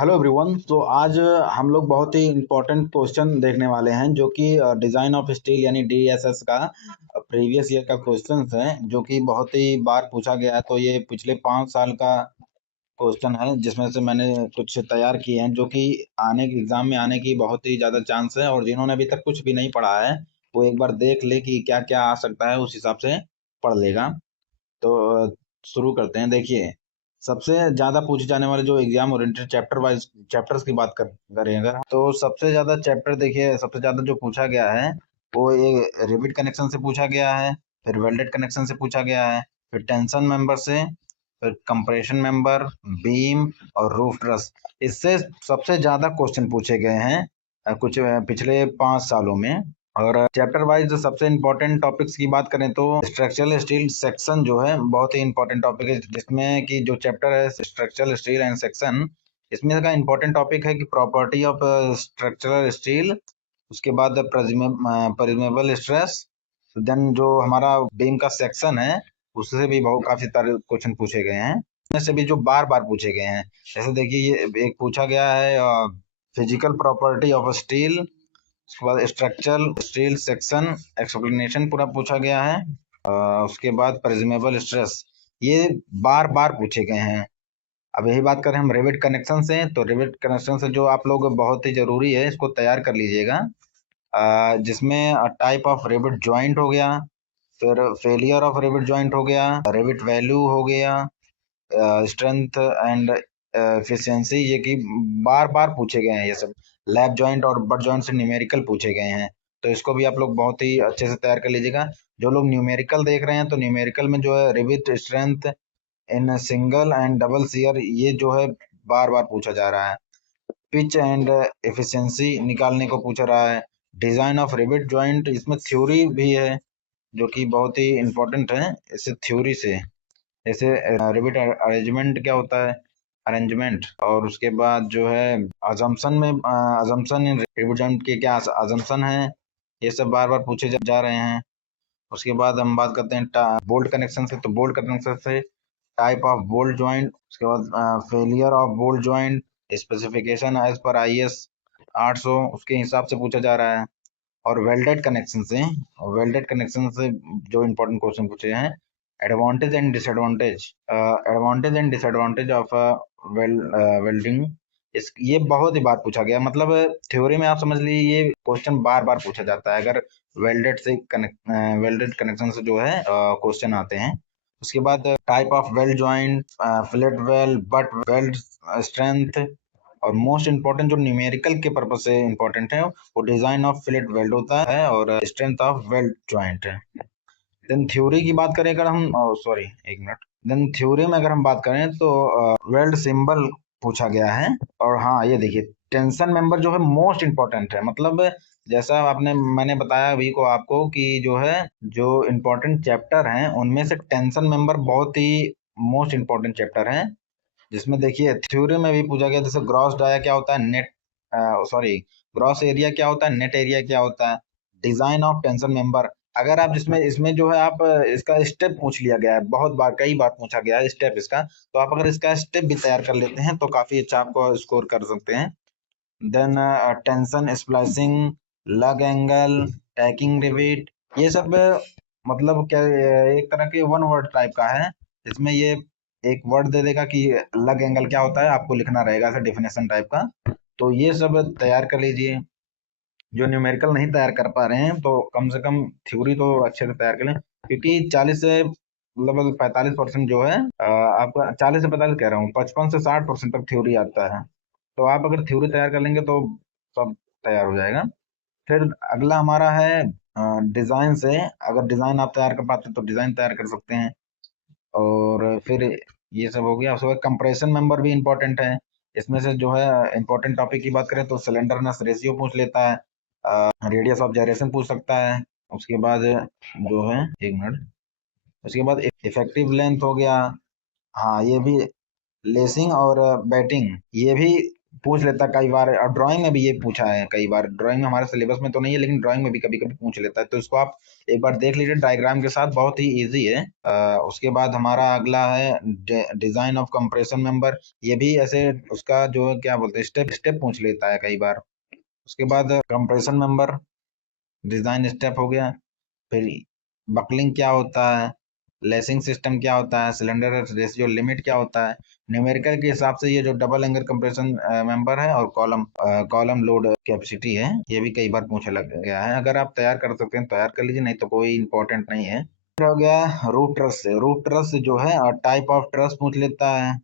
Hello everyone. तो आज हम लोग बहुत ही इम्पोर्टेंट क्वेश्चन देखने वाले हैं जो कि डिज़ाइन ऑफ स्टील यानी डीएसएस का प्रीवियस ईयर का क्वेश्चन है जो कि बहुत ही बार पूछा गया है। तो ये पिछले 5 साल का क्वेश्चन है जिसमें से मैंने कुछ तैयार किए हैं जो कि आने के एग्जाम में आने की बहुत ही ज़्यादा चांस है, और जिन्होंने अभी तक कुछ भी नहीं पढ़ा है वो एक बार देख ले कि क्या क्या आ सकता है, उस हिसाब से पढ़ लेगा। तो शुरू करते हैं। देखिए, सबसे ज़्यादा पूछे जाने वाले जो exam oriented chapter wise chapters की बात करें अगर, तो सबसे ज़्यादा चैप्टर देखिए, सबसे ज़्यादा जो पूछा गया है वो ये रिविट कनेक्शन से पूछा गया है, फिर वेल्डेड कनेक्शन से पूछा गया है, फिर टेंशन मेंबर से, फिर कंप्रेशन मेंबर, बीम और रूफ ट्रस। इससे सबसे ज़्यादा क्वेश्चन पूछे गए हैं कुछ पिछले 5 सालों में। और चैप्टर वाइज सबसे इम्पोर्टेंट टॉपिक्स की बात करें तो स्ट्रक्चरल स्टील सेक्शन जो है बहुत ही इम्पोर्टेंट टॉपिक है, जिसमें कि जो चैप्टर है स्ट्रक्चरल स्टील एंड सेक्शन, इसमें का इम्पोर्टेंट टॉपिक है कि प्रॉपर्टी ऑफ स्ट्रक्चरल स्टील, उसके बाद परिमेबल स्ट्रेस, देन जो हमारा बीम का सेक्शन है उससे भी बहुत काफी सारे क्वेश्चन पूछे गए हैं, इसमें से भी जो बार बार पूछे गए हैं। जैसे देखिए, ये एक पूछा गया है फिजिकल प्रॉपर्टी ऑफ स्टील, उसके बाद स्ट्रक्चरल स्टील सेक्शन एक्सप्लेनेशन पूरा पूछा गया है। उसके बाद प्रिज्मेबल स्ट्रेस, ये बार बार पूछे गए हैं। अब यही बात करें हम रिवेट कनेक्शन से, तो रिवेट कनेक्शन से जो आप लोग बहुत ही जरूरी है इसको तैयार कर लीजिएगा, जिसमें टाइप ऑफ रिवेट ज्वाइंट हो गया, फिर फेलियर ऑफ रिवेट ज्वाइंट हो गया, रिवेट वैल्यू हो गया, स्ट्रेंथ एंड एफिशिएंसी, ये कि बार बार पूछे गए हैं ये सब। लैप जॉइंट और बट जॉइंट से न्यूमेरिकल पूछे गए हैं, तो इसको भी आप लोग बहुत ही अच्छे से तैयार कर लीजिएगा। जो लोग न्यूमेरिकल देख रहे हैं तो न्यूमेरिकल में जो है rivet strength in single and double shear, ये जो है बार बार पूछा जा रहा है। पिच एंड एफिशिएंसी निकालने को पूछ रहा है। डिजाइन ऑफ रिविट जॉइंट, इसमें थ्योरी भी है जो कि बहुत ही इंपॉर्टेंट है। इससे थ्योरी से जैसे रिविट अरेंजमेंट क्या होता है, अरेंजमेंट, और उसके बाद जो है अजम्पशन में अजम्पशन इन रिविट जॉइंट के क्या अजम्पशन है, ये सब बार बार पूछे जा रहे हैं। उसके बाद हम बात करते हैं बोल्ट कनेक्शन से, तो बोल्ट कनेक्शन से टाइप ऑफ बोल्ट जॉइंट, उसके बाद failure of bolt joint, specification as per IS 800 उसके हिसाब से पूछा जा रहा है। और वेल्डेड कनेक्शन से, वेल्डेड कनेक्शन से जो इम्पोर्टेंट क्वेश्चन पूछे हैं, advantage and disadvantage, advantage and disadvantage of welding, इस ये बहुत ही बार पूछा गया। मतलब थ्योरी में आप समझ लीजिए ये क्वेश्चन बार बार पूछा जाता है अगर वेल्डेड से वेल्डेड कनेक्शन से जो है क्वेश्चन आते हैं। उसके बाद type of weld joint, fillet weld, butt weld strength, और मोस्ट इम्पोर्टेंट जो न्यूमेरिकल के पर्पज से इम्पोर्टेंट है वो डिजाइन ऑफ फिलेट वेल्ड होता है और स्ट्रेंथ ऑफ वेल्ड जॉइंट है। देन थ्योरी की बात करें अगर हम, सॉरी एक मिनट, देन थ्योरी में अगर हम बात करें तो वेल्ड सिंबल पूछा गया है। और हाँ, ये देखिए टेंशन मेंबर जो है मोस्ट इम्पोर्टेंट है। मतलब जैसा आपने मैंने बताया अभी को आपको कि जो है जो इम्पोर्टेंट चैप्टर हैं उनमें से टेंशन मेंबर बहुत ही मोस्ट इम्पोर्टेंट चैप्टर है, जिसमें देखिए थ्योरी में भी पूछा गया जैसे ग्रॉस डाया क्या होता है, नेट सॉरी ग्रॉस एरिया क्या होता है, नेट एरिया क्या होता है, डिजाइन ऑफ टेंशन मेंबर। अगर आप जिसमें इसमें जो है आप इसका स्टेप पूछ लिया गया है, बहुत बार कई बार पूछा गया है स्टेप इसका, तो आप अगर इसका स्टेप भी तैयार कर लेते हैं तो काफी अच्छा आपको स्कोर कर सकते हैं। Then tension splicing, lug angle, tacking rivet, ये सब मतलब क्या एक तरह के वन वर्ड टाइप का है, इसमें ये एक वर्ड दे देगा कि लग एंगल क्या होता है, आपको लिखना रहेगा ऐसा डेफिनेशन टाइप का। तो ये सब तैयार कर लीजिए। जो न्यूमेरिकल नहीं तैयार कर पा रहे हैं तो कम से कम थ्योरी तो अच्छे से तैयार कर लें, क्योंकि 40 से लगभग 45% जो है आपका, 40 से 45 कह रहा हूँ, 55 से 60% तक थ्योरी आता है। तो आप अगर थ्योरी तैयार कर लेंगे तो सब तैयार हो जाएगा। फिर अगला हमारा है डिजाइन से, अगर डिजाइन आप तैयार कर पाते हैं तो डिजाइन तैयार कर सकते हैं। और फिर ये सब हो गया। उसके बाद कंप्रेशन मेंबर भी इम्पोर्टेंट है। इसमें से जो है इम्पोर्टेंट टॉपिक की बात करें तो सिलेंडरनेस रेशियो पूछ लेता है, रेडियस ऑफ जायरेशन पूछ सकता है। उसके बाद जो है, एक मिनट, उसके बाद इफेक्टिव लेंथ हो गया। हाँ, ये भी लेसिंग और बैटिंग, ये भी पूछ लेता कई बार, और ड्राइंग में भी ये पूछा है कई बार। ड्राइंग में हमारे सिलेबस में तो नहीं है, लेकिन ड्राइंग में भी कभी-कभी पूछ लेता है, तो इसको आप एक बार देख लीजिए डायग्राम के साथ, बहुत ही ईज़ी है। उसके बाद हमारा अगला है डिज़ाइन ऑफ कंप्रेशन मेंबर। ये भी ऐसे उसका जो क्या बोलते हैं स्टेप पूछ लेता है कई बार। उसके बाद कंप्रेशन मेंबर डिज़ाइन स्टेप हो गया। फिर बकलिंग क्या होता है, लेसिंग सिस्टम क्या होता है, सिलेंडर रेशियो लिमिट क्या होता है। न्यूमेरिकल के हिसाब से ये जो डबल एंगल कंप्रेशन मेंबर है और कॉलम लोड कैपेसिटी है, ये भी कई बार पूछा लग गया है। अगर आप तैयार कर सकते हैं तैयार कर लीजिए, नहीं तो कोई इंपॉर्टेंट नहीं है। फिर हो गया रूफ ट्रस से। रूफ ट्रस जो है टाइप ऑफ ट्रस पूछ लेता है,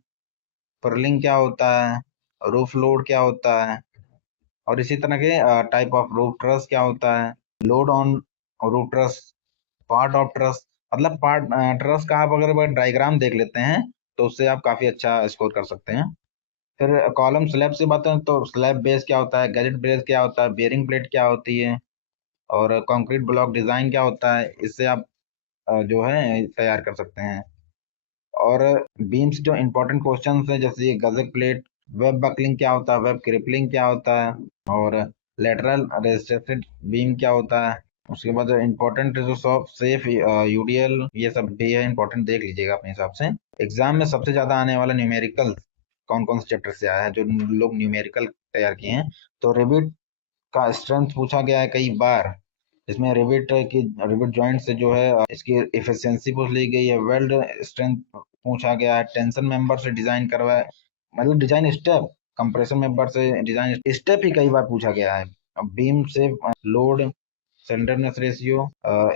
पर्लिंग क्या होता है, रूफ लोड क्या होता है, और इसी तरह के टाइप ऑफ रूफ ट्रस क्या होता है, load on roof truss, part of truss. मतलब पार्ट ट्रस का आप अगर डायग्राम देख लेते हैं तो उससे आप काफी अच्छा स्कोर कर सकते हैं। फिर कॉलम स्लैब से बात करें तो स्लैब बेस क्या होता है, गैजेट बेस क्या होता है, बेयरिंग प्लेट क्या होती है, और कंक्रीट ब्लॉक डिजाइन क्या होता है। इससे आप जो है तैयार कर सकते हैं। और बीम्स जो इंपॉर्टेंट क्वेश्चन है जैसे गजक प्लेट, वेब बकलिंग क्या होता है, वेब क्रिपलिंग क्या होता है, और लेटरल रेस्ट्रेक्टेड बीम क्या होता है। उसके बाद इंपॉर्टेंट जो सब सेफ यूडीएल ये सब भी है इंपॉर्टेंट, देख लीजिएगा अपने हिसाब से। एग्जाम में सबसे ज्यादा आने वाला न्यूमेरिकल कौन कौन से चैप्टर से आया है, जो लोग न्यूमेरिकल तैयार किए हैं, तो रिविट का स्ट्रेंथ पूछा गया है कई बार। इसमें रिविट जॉइंट से जो है इसकी एफिशिएंसी पूछ ली गई है। वेल्ड स्ट्रेंथ पूछा गया है। टेंशन मेंबर से डिजाइन करवाए, मतलब डिजाइन स्टेप, कंप्रेशन मेंबर से डिजाइन स्टेप ही कई बार पूछा गया है। अब बीम से load, slenderness ratio,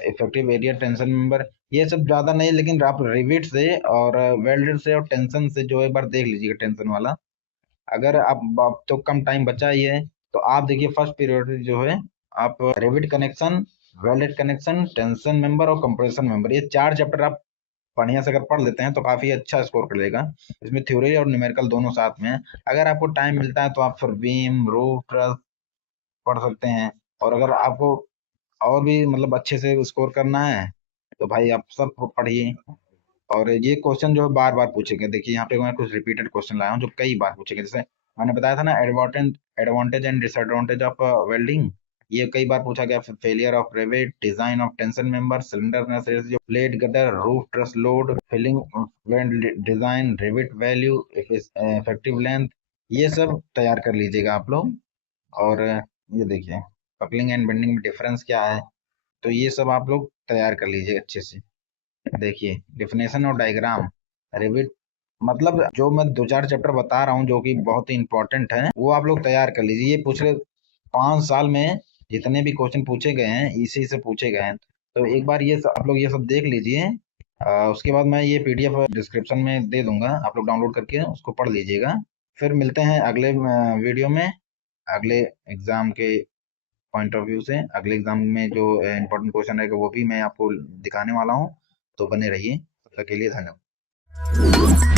effective area tension member, ये सब ज्यादा नहीं, लेकिन आप रिविट से और वेल्डेड से और टेंशन से जो एक बार देख लीजिएगा टेंशन वाला। अगर आप तो कम टाइम बचा ही है, तो आप देखिए फर्स्ट पीरियोडिक जो है आप rivet connection, welded connection, tension member और कंप्रेशन मेंबर, ये 4 चैप्टर आप बढ़िया से अगर पढ़ लेते हैं तो काफी अच्छा स्कोर कर लेगा। इसमें थ्योरी और न्यूमेरिकल दोनों साथ में है। अगर आपको टाइम मिलता है तो आप फिर बीम, रूफ, ट्रस पढ़ सकते हैं। और अगर आपको और भी मतलब अच्छे से स्कोर करना है तो भाई आप सब पढ़िए। और ये क्वेश्चन जो है बार बार पूछेंगे। देखिए यहाँ पे मैं कुछ रिपीटेड क्वेश्चन लाया हूँ जो कई बार पूछेंगे। जैसे मैंने बताया था ना advantage and disadvantage of welding, ये कई बार पूछा गया। Failure of rivet, design of tension member, cylinder जो plate girder, roof truss load, fillet weld design, rivet value, effective length, ये सब तैयार कर लीजिएगा आप लोग। और ये देखिए कपलिंग एंड बेंडिंग में डिफरेंस क्या है, तो ये सब आप लोग तैयार कर लीजिए अच्छे से। देखिए डिफिनेशन और डायग्राम, रिविट, मतलब जो मैं 2-4 चैप्टर बता रहा हूँ जो कि बहुत ही इंपॉर्टेंट है, वो आप लोग तैयार कर लीजिए। ये पिछले 5 साल में जितने भी क्वेश्चन पूछे गए हैं इसी से पूछे गए हैं, तो एक बार आप लोग ये सब देख लीजिए। उसके बाद मैं ये पीडीएफ डिस्क्रिप्शन में दे दूंगा, आप लोग डाउनलोड करके उसको पढ़ लीजिएगा। फिर मिलते हैं अगले वीडियो में, अगले एग्जाम के पॉइंट ऑफ व्यू से। अगले एग्जाम में जो इंपॉर्टेंट क्वेश्चन रहेगा वो भी मैं आपको दिखाने वाला हूँ, तो बने रहिए। तब तक के लिए धन्यवाद।